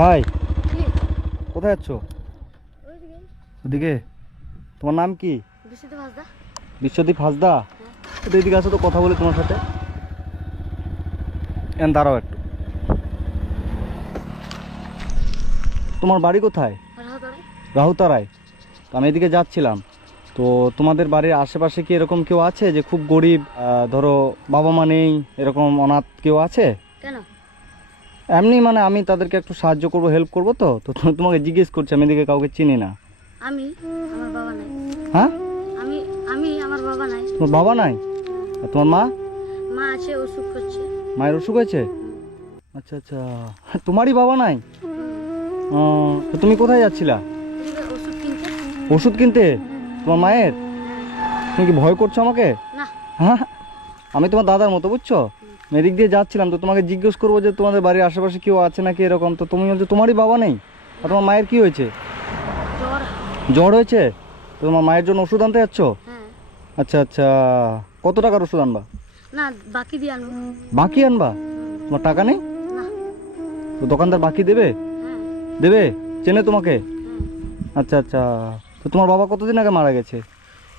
ভাই কোথায় যাচ্ছ? ওদিকে। তোমার নাম কি? বিশ্বদীপ হাসদা। তো এদিকে আসো তো, কথা বলি তোমার সাথে। দাঁড়াও একটু। তোমার বাড়ি কোথায়? রাহুতারায়। তো আমি এদিকে যাচ্ছিলাম, তো তোমাদের বাড়ির আশেপাশে কি এরকম কেউ আছে যে খুব গরিব, ধরো বাবা মা নেই, এরকম অনাথ কেউ আছে? কেন? এমনি মানে আমি তাদেরকে একটু সাহায্য করব, হেল্প করবো। তো তো তোমাকে জিজ্ঞেস করছি, আমি এদিকে কাউকে চিনি না। আমার বাবা নাই। হ্যাঁ, আমার বাবা নাই। তোমার বাবা নাই? আর তোমার মা? মা আছে, অসুখ করছে। মায়ের অসুখ হয়েছে? আচ্ছা আচ্ছা, তোমারই বাবা নাই? তো তুমি কোথায় যাচ্ছিলা? ওষুধ কিনতে। ওষুধ কিনতে? তোমার মায়ের? তুমি কি ভয় করছো আমাকে? না। হ্যাঁ, আমি তোমার দাদার মতো, বুঝছো? এদিক দিয়ে যাচ্ছিলাম, তো তোমাকে জিজ্ঞেস করবো যে তোমাদের বাড়ির আশেপাশে কেউ আছে নাকি এরকম। তো তুমি বলছো তোমারই বাবা নেই। আর তোমার মায়ের কি হয়েছে? জ্বর। জ্বর হয়েছে? তো তোমার মায়ের জন্য ওষুধ আনতে যাচ্ছ? হ্যাঁ। আচ্ছা আচ্ছা, কত টাকার ওষুধ আনবা? না, বাকি দিয়ে আনবো। বাকি আনবা? তোমার টাকা নেই? না। তো দোকানদার বাকি দেবে? হ্যাঁ। দেবে? চেনে তোমাকে? হ্যাঁ। আচ্ছা আচ্ছা, তো তোমার বাবা কতদিন আগে মারা গেছে?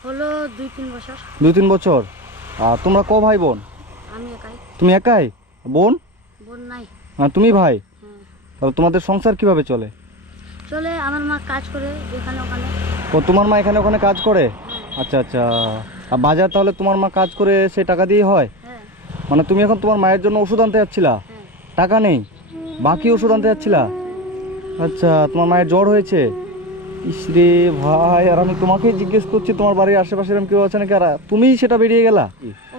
হলো 2-3 বছর। 2-3 বছর। আর তোমরা ক ভাই বোন? আমি একাই। তুমি একাই? বোন? বোন নাই। তুমি ভাই? হ্যাঁ। তাহলে তোমাদের সংসার কিভাবে চলে? চলে, আমার মা কাজ করে এখানে ওখানে। ও, তোমার মা এখানে ওখানে কাজ করে? আচ্ছা আচ্ছা। আর বাজার তাহলে তোমার মা কাজ করে সেই টাকা দিয়ে হয়? হ্যাঁ। মানে তুমি এখন তোমার মায়ের জন্য ওষুধ আনতে যাচ্ছিলা? হ্যাঁ। টাকা নেই, বাকি ওষুধ আনতে যাচ্ছিলা? আচ্ছা, তোমার মায়ের জ্বর হয়েছে? ইসরে ভাই, আর আমি তোমাকেই জিজ্ঞেস করছি তোমার বাড়ির আশেপাশে এরকম কেউ আছে নাকি, আর তুমিই সেটা বেরিয়ে গেলা?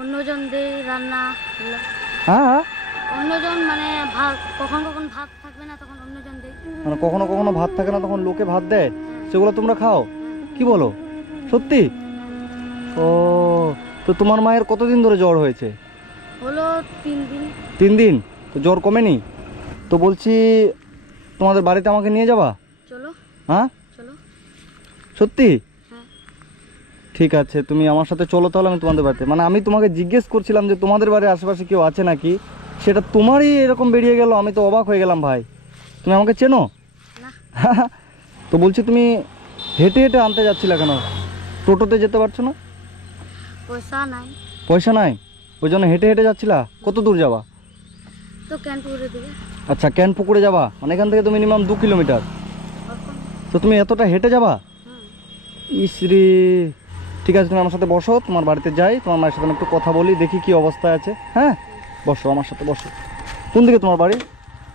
অন্যজন দেয় রান্না। হ্যাঁ হ্যাঁ, অন্যজন মানে ভাত, কখন কখন ভাত থাকবে না তখন অন্যজন দেয়। মানে কখনো কখনো ভাত থাকে না, তখন লোকে ভাত দেয়, সেগুলো তোমরা খাও? কি বলো, সত্যি? ও, তো তোমার মায়ের কতদিন ধরে জ্বর হয়েছে? হলো 3 দিন। 3 দিন? তো জ্বর কমেনি? তো বলছি তোমাদের বাড়িতে আমাকে নিয়ে যাবা? চলো। হ্যাঁ, চলো। সত্যি? হ্যাঁ। ঠিক আছে, তুমি আমার সাথে চলো তাহলে, আমি তোমাদের বাড়িতে। মানে আমি তোমাকে জিজ্ঞেস করছিলাম যে তোমাদের বাড়ির আশেপাশে কেউ আছে নাকি, সেটা তোমারই এরকম বেরিয়ে গেল, আমি তো অবাক হয়ে গেলাম ভাই। তুমি আমাকে চেনো? না। তো বলছি তুমি হেঁটে হেঁটে আনতে যাচ্ছিলা কেন? টোটোতে যেতে পারছো না? পয়সা নাই। পয়সা নাই, ওই জন্য হেঁটে হেঁটে যাচ্ছিলা? কত দূর যাবা? তো ক্যান্টপুরে দিবে। আচ্ছা, ক্যান পুকুরে যাবা, মানে এখান থেকে তো মিনিমাম 2 কিলোমিটার। তো তুমি এতটা হেঁটে যাবা? ইসরি, ঠিক আছে, তুমি আমার সাথে বসো, তোমার বাড়িতে যাই, তোমার মায়ের সাথে আমি একটু কথা বলি, দেখি কি অবস্থায় আছে। হ্যাঁ, বসো আমার সাথে, বসো। কোন দিকে তোমার বাড়ি?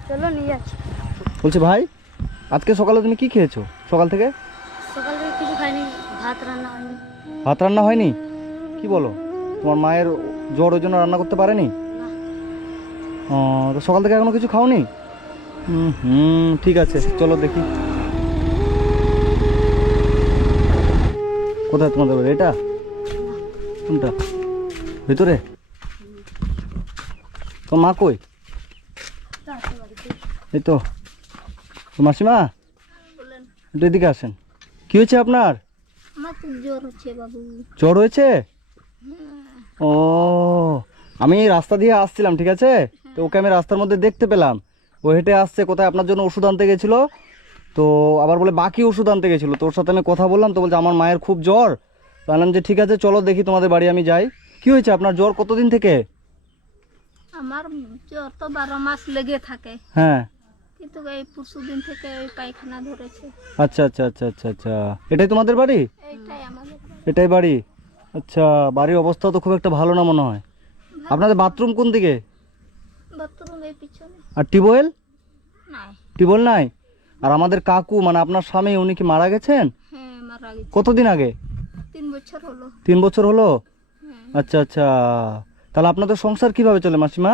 চলো, নিয়ে যাচ্ছি। বলছি ভাই, আজকে সকালে তুমি কি খেয়েছো? সকাল থেকে সকাল থেকে কিছু খাইনি, ভাত রান্না হয়নি। ভাত রান্না হয়নি? কি বলো, তোমার মায়ের জ্বর, ওই জন্য রান্না করতে পারেনি? না। ও, তো সকাল থেকে এখনো কিছু খাওনি? ঠিক আছে, চলো দেখি। কোথায় তোমাদের বাড়ি? এটা? কোনটা? ভিতরে? তোমার মা কই? এই তো। তো মাসিমা, একটু এদিকে আসেন। কি হয়েছে আপনার? আমার তো জ্বর হচ্ছে বাবু। জ্বর হয়েছে? ও, আমি এই রাস্তা দিয়ে আসছিলাম, ঠিক আছে, তো ওকে আমি রাস্তার মধ্যে দেখতে পেলাম, ও হেঁটে আসছে কোথায় আপনার জন্য ওষুধ আনতে গেছিল। তো আবার বলে বাকি ওষুধ আনতে গেছিলো, তো ওর সাথে আমি কথা বললাম, তো বলছে আমার মায়ের খুব জ্বর। তো বললাম যে ঠিক আছে চলো দেখি তোমাদের বাড়ি আমি যাই। কি হয়েছে আপনার, জ্বর কতদিন থেকে? আমার জ্বর তো 12 মাস লেগে থাকে, হ্যাঁ, কিন্তু এই পরশুদিন থেকে ওই পায়খানা ধরেছে। আচ্ছা আচ্ছা আচ্ছা আচ্ছা আচ্ছা, এটাই তোমাদের বাড়ি? এইটাই আমাদের বাড়ি। এটাই বাড়ি? আচ্ছা, বাড়ির অবস্থা তো খুব একটা ভালো না মনে হয়। আপনাদের বাথরুম কোন দিকে? বাথরুম এই পিছনে। আর টিউবওয়েল? নাই। টিউবওয়েল নাই? আর আমাদের কাকু, মানে আপনার স্বামী, উনি কি মারা গেছেন? হ্যাঁ, মারা গেছে। কতদিন আগে? 3 বছর হলো। 3 বছর হলো? হ্যাঁ। আচ্ছা আচ্ছা, তাহলে আপনাদের সংসার কিভাবে চলে মাসিমা?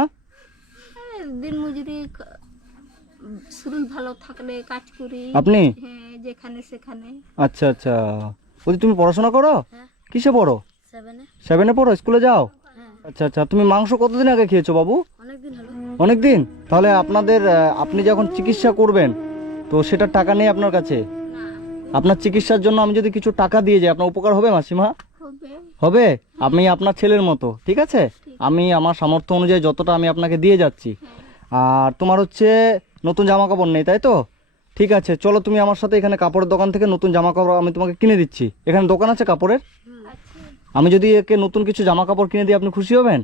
দিন মজুরি, শরীর ভালো থাকলে কাজ করি। আপনি? হ্যাঁ, যেখানে সেখানে। আচ্ছা আচ্ছা, বলছি তুমি পড়াশোনা করো? হ্যাঁ। কিসে পড়ো? 7-এ। 7-এ পড়ো, স্কুলে যাও? হ্যাঁ। আচ্ছা আচ্ছা, তুমি মাংস কতদিন আগে খেয়েছো বাবু? অনেকদিন হলো। অনেক দিন? তাহলে আপনাদের আপনি যখন চিকিৎসা করবেন, তো সেটার টাকা নেই আপনার কাছে? না। আপনার চিকিৎসার জন্য আমি যদি কিছু টাকা দিয়ে যাই, আপনার উপকার হবে মাসিমা? হবে। হবে? আমি আপনার ছেলের মতো, ঠিক আছে, আমি আমার সামর্থ্য অনুযায়ী যতটা আমি আপনাকে দিয়ে যাচ্ছি। আর তোমার হচ্ছে নতুন জামা কাপড় নেই, তাই তো? ঠিক আছে, চলো তুমি আমার সাথে এখানে কাপড়ের দোকান থেকে নতুন জামা কাপড় আমি তোমাকে কিনে দিচ্ছি। এখানে দোকান আছে কাপড়ের। আমি যদি একে নতুন কিছু জামা কাপড় কিনে দিই আপনি খুশি হবেন?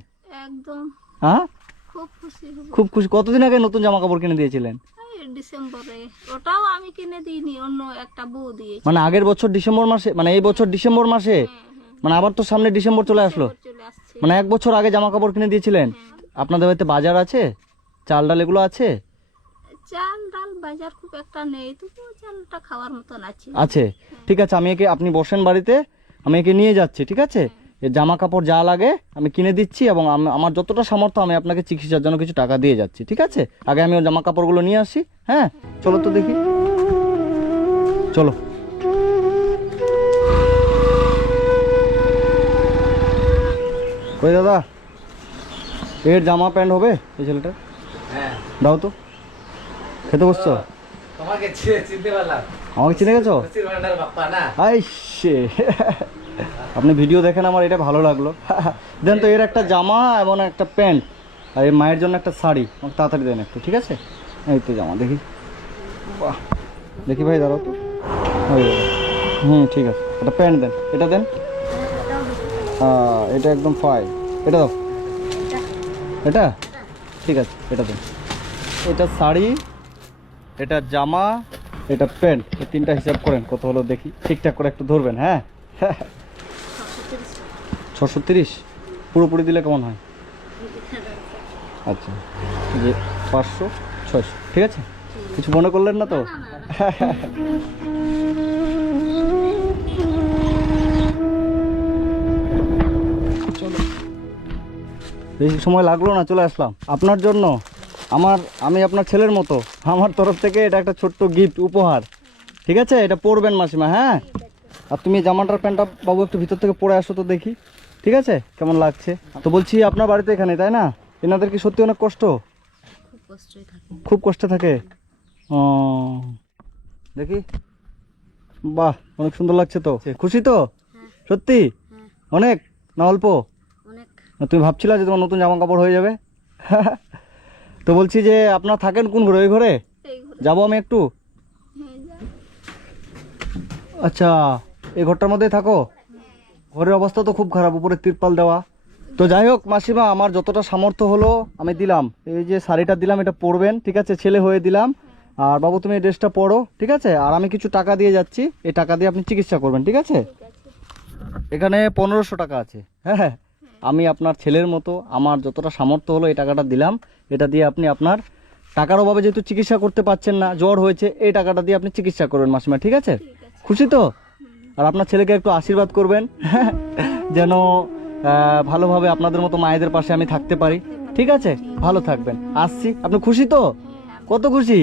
একদম হ্যাঁ, খুব খুশি হব। খুব খুশি। কতদিন আগে নতুন জামা কাপড় কিনে দিয়েছিলেন? এই ডিসেম্বরে, ওটাও আমি কিনে দিইনি, অন্য একটা বউ দিয়েছে। মানে আগের বছর ডিসেম্বর মাসে, মানে এই বছর ডিসেম্বর মাসে? মানে আবার তো সামনে ডিসেম্বর চলে আসলো। চলে আসছে। মানে 1 বছর আগে জামা কাপড় কিনে দিয়েছিলেন। আপনাদের বাড়িতে বাজার আছে, চাল ডাল এগুলো আছে? চাল ডাল বাজার খুব একটা নেই, তবু চালটা খাওয়ার মতন আছে। আছে, ঠিক আছে। আমি একে, আপনি বসেন বাড়িতে, আমি একে নিয়ে যাচ্ছি, ঠিক আছে? এর জামা কাপড় যা লাগে আমি কিনে দিচ্ছি, এবং আমার যতটা সামর্থ্য আমি আপনাকে চিকিৎসার জন্য কিছু টাকা দিয়ে যাচ্ছি, ঠিক আছে? আগে আমি ওর জামা কাপড়গুলো নিয়ে আসি। হ্যাঁ, চলো তো দেখি, চলো। কই দাদা, এর জামা প্যান্ট হবে এই ছেলেটার? হ্যাঁ, দাও তো। খেতে বসছো? তোমাকে চিনতে পারলাম। আমাকে চিনে গেছো? খুশির ভান্ডার বাপ্পা না? আইসে, আপনি ভিডিও দেখেন আমার, এটা ভালো লাগলো। দেন তো এর একটা জামা এবং একটা প্যান্ট, আর এই মায়ের জন্য একটা শাড়ি আমাকে তাড়াতাড়ি দেন একটু, ঠিক আছে? এই তো জামা, দেখি। বাহ, দেখি ভাই, দাঁড়াও তো। হয়ে গেল। ঠিক আছে, একটা প্যান্ট দেন, এটা দেন। এটা একদম ফাই, এটা দাও। এটা ঠিক আছে, এটা দেন। এটা শাড়ি, এটা জামা, এটা প্যান্ট, এই তিনটা হিসাব করেন কত হলো দেখি, ঠিকঠাক করে একটু ধরবেন। হ্যাঁ, 630 পুরোপুরি দিলে কেমন হয়? আচ্ছা, যে 500 600, ঠিক আছে? কিছু মনে করলেন না তো? চলো, বেশি সময় লাগলো না, চলে আসলাম আপনার জন্য। আমি আপনার ছেলের মতো, আমার তরফ থেকে এটা একটা ছোট্ট গিফট, উপহার, ঠিক আছে? এটা পরবেন মাসিমা। হ্যাঁ, আর তুমি জামাটার প্যান্টটা বাবু একটু ভিতর থেকে পরে আসো তো দেখি, ঠিক আছে? কেমন লাগছে? তো বলছি আপনার বাড়িতে এখানে, তাই না? এনাদের কি সত্যি অনেক কষ্ট? খুব কষ্টই থাকে। খুব কষ্টে থাকে। ও, দেখি, বাহ, অনেক সুন্দর লাগছে তো। খুশি তো? সত্যি? অনেক না অল্প? অনেক। তুমি ভাবছিলা যে তোমার নতুন জামা কাপড় হয়ে যাবে? তো বলছি যে আপনারা থাকেন কোন ঘরে? ওই ঘরে এই ঘরে। যাবো আমি একটু। হ্যাঁ, যাও। আচ্ছা, এই ঘরটার মধ্যেই থাকো? ঘরের অবস্থা তো খুব খারাপ, উপরে তিরপাল দেওয়া। তো যাই হোক মাসিমা, আমার যতটা সামর্থ্য হলো আমি দিলাম। এই যে শাড়িটা দিলাম, এটা পরবেন, ঠিক আছে? ছেলে হয়ে দিলাম। আর বাবু তুমি এই ড্রেসটা পরো, ঠিক আছে? আর আমি কিছু টাকা দিয়ে যাচ্ছি, এই টাকা দিয়ে আপনি চিকিৎসা করবেন, ঠিক আছে? এখানে 1500 টাকা আছে। হ্যাঁ, আমি আপনার ছেলের মতো আমার যতটা সামর্থ্য হলো এই টাকাটা দিলাম। এটা দিয়ে আপনি আপনার টাকার অভাবে যেহেতু চিকিৎসা করতে পারছেন না, জ্বর হয়েছে, এই টাকাটা দিয়ে আপনি চিকিৎসা করবেন মাসিমা, ঠিক আছে? খুশি তো? আর আপনার ছেলেকে একটু আশীর্বাদ করবেন যেন ভালোভাবে আপনাদের মতো মায়েদের পাশে আমি থাকতে পারি, ঠিক আছে? ভালো থাকবেন, আসছি। আপনি খুশি তো? কত খুশি?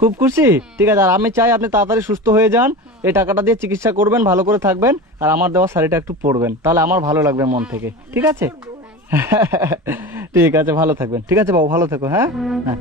খুব খুশি, ঠিক আছে? আর আমি চাই আপনি তাড়াতাড়ি সুস্থ হয়ে যান, এই টাকাটা দিয়ে চিকিৎসা করবেন, ভালো করে থাকবেন, আর আমার দেওয়া শাড়িটা একটু পরবেন, তাহলে আমার ভালো লাগবে মন থেকে, ঠিক আছে? ঠিক আছে, ভালো থাকবেন, ঠিক আছে বাবু, ভালো থেকো। হ্যাঁ, হ্যাঁ।